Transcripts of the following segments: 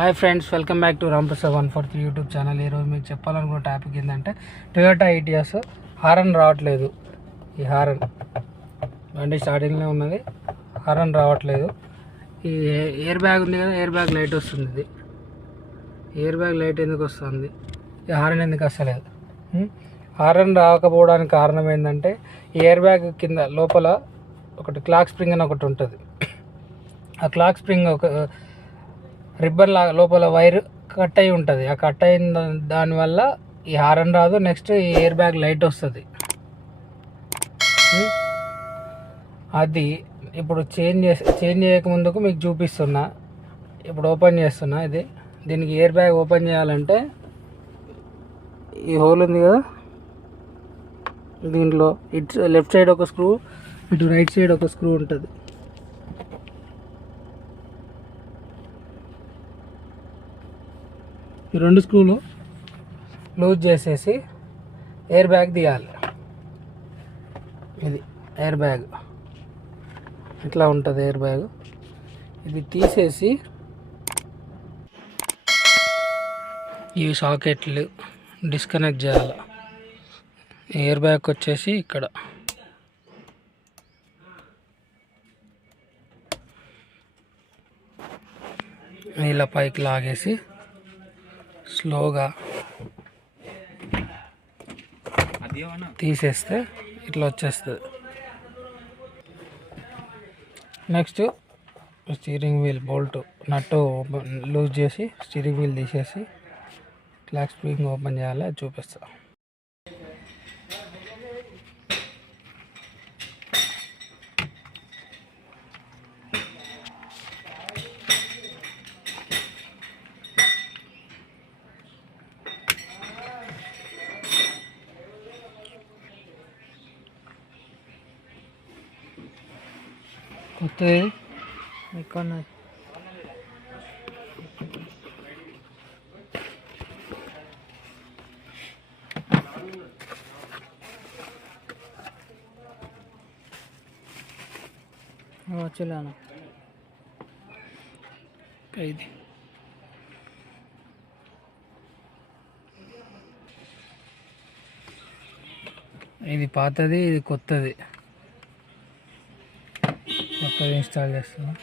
Hi friends, welcome back to Ramprasad 143 YouTube channel. ఈరోజు మీకు చెప్పాలనుకున్న టాపిక్ ఏంటంటే టొయోటా ఐటియాస్ హారన్ రావట్లేదు. ఈ హారన్ బండి స్టార్టింగ్లో ఉన్నది, హారన్ రావట్లేదు. ఈ ఎయిర్ బ్యాగ్ ఉంది కదా, ఎయిర్ బ్యాగ్ లైట్ వస్తుంది. ఇది ఎయిర్ బ్యాగ్ లైట్ ఎందుకు వస్తుంది, ఈ హారన్ ఎందుకు వస్తలేదు? హారన్ రాకపోవడానికి కారణం ఏంటంటే ఈ ఎయిర్ బ్యాగ్ కింద లోపల ఒకటి క్లాక్ స్ప్రింగ్ అని ఒకటి ఉంటుంది. ఆ క్లాక్ స్ప్రింగ్ ఒక రిబ్బన్ లాగా లోపల వైర్ కట్ అయి ఉంటుంది. ఆ కట్ అయిన దానివల్ల ఈ హారన్ రాదు. నెక్స్ట్ ఈ ఎయిర్ బ్యాగ్ లైట్ వస్తుంది. అది ఇప్పుడు చేంజ్ చేయకముందుకు మీకు చూపిస్తున్నా. ఇప్పుడు ఓపెన్ చేస్తున్నా. దీనికి ఎయిర్ బ్యాగ్ ఓపెన్ చేయాలంటే ఈ హోల్ ఉంది కదా, దీంట్లో ఇటు లెఫ్ట్ సైడ్ ఒక స్క్రూ, ఇటు రైట్ సైడ్ ఒక స్క్రూ ఉంటుంది. ఈ రెండు స్క్రూలు లూజ్ చేసేసి ఎయిర్ బ్యాగ్ తీయాలి. ఇది ఎయిర్ బ్యాగ్ ఇట్లా ఉంటుంది. ఎయిర్ బ్యాగ్ ఇది తీసేసి ఇవి సాకెట్లు డిస్కనెక్ట్ చేయాలి. ఎయిర్ బ్యాగ్ వచ్చేసి ఇక్కడ ఇలా పైకి లాగేసి స్లోగా తీసేస్తే ఇట్లా వచ్చేస్తుంది. నెక్స్ట్ స్టీరింగ్ వీల్ బోల్ట్ నట్టు లూజ్ చేసి స్టీరింగ్ వీల్ తీసేసి క్లాక్ స్ప్రింగ్ ఓపెన్ చేయాలి. అది చూపిస్తా. కొత్తది ఇక్కడ వచ్చేలానా ఇది పాతది, ఇది కొత్తది. కొత్తది ఇన్స్టాల్ చేస్తున్నాం.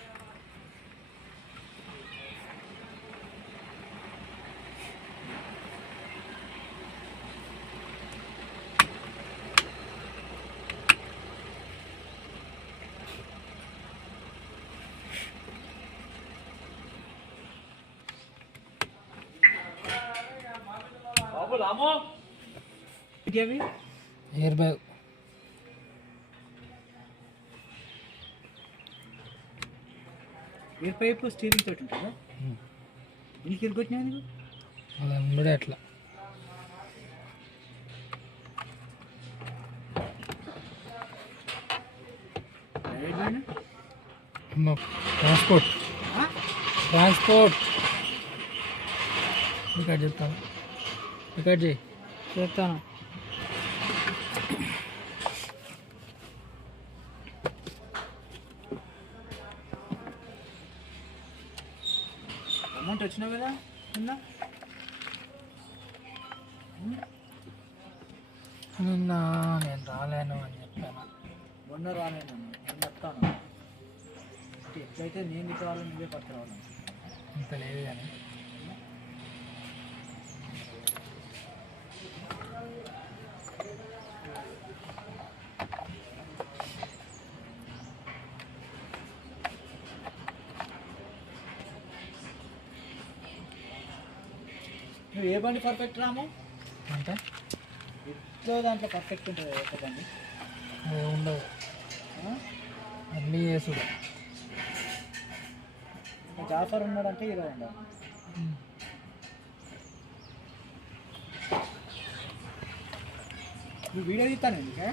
Air bag air pipe steering తోటి ఉంటుందా? దీనికి ఎందుకు వచ్చినా అది అమ్మడే అట్లా ట్రాన్స్పోర్ట్ ఇక్కడ చెప్తాను, ఇక్కడ చెప్తాను. అమౌంట్ వచ్చినావు కదా నిన్న నేను రాలేను అని చెప్పాను. మొన్న రాలేను, నేను చెప్తాను. ఎట్లయితే నేను కావాలో నువ్వే పట్టుకురావాలి. ఇంత లేదు కానీ నువ్వు ఏ బండి పర్ఫెక్ట్ రాము అంటే ఇట్లో దాంట్లో పర్ఫెక్ట్ ఉంటుంది ఒక బండి ఉండదు. అన్నీ చేసుడు. జాఫర్ ఉన్నాడంటే హీరో ఉండాలి. నువ్వు వీడియో తీస్తాను ఎందుకే?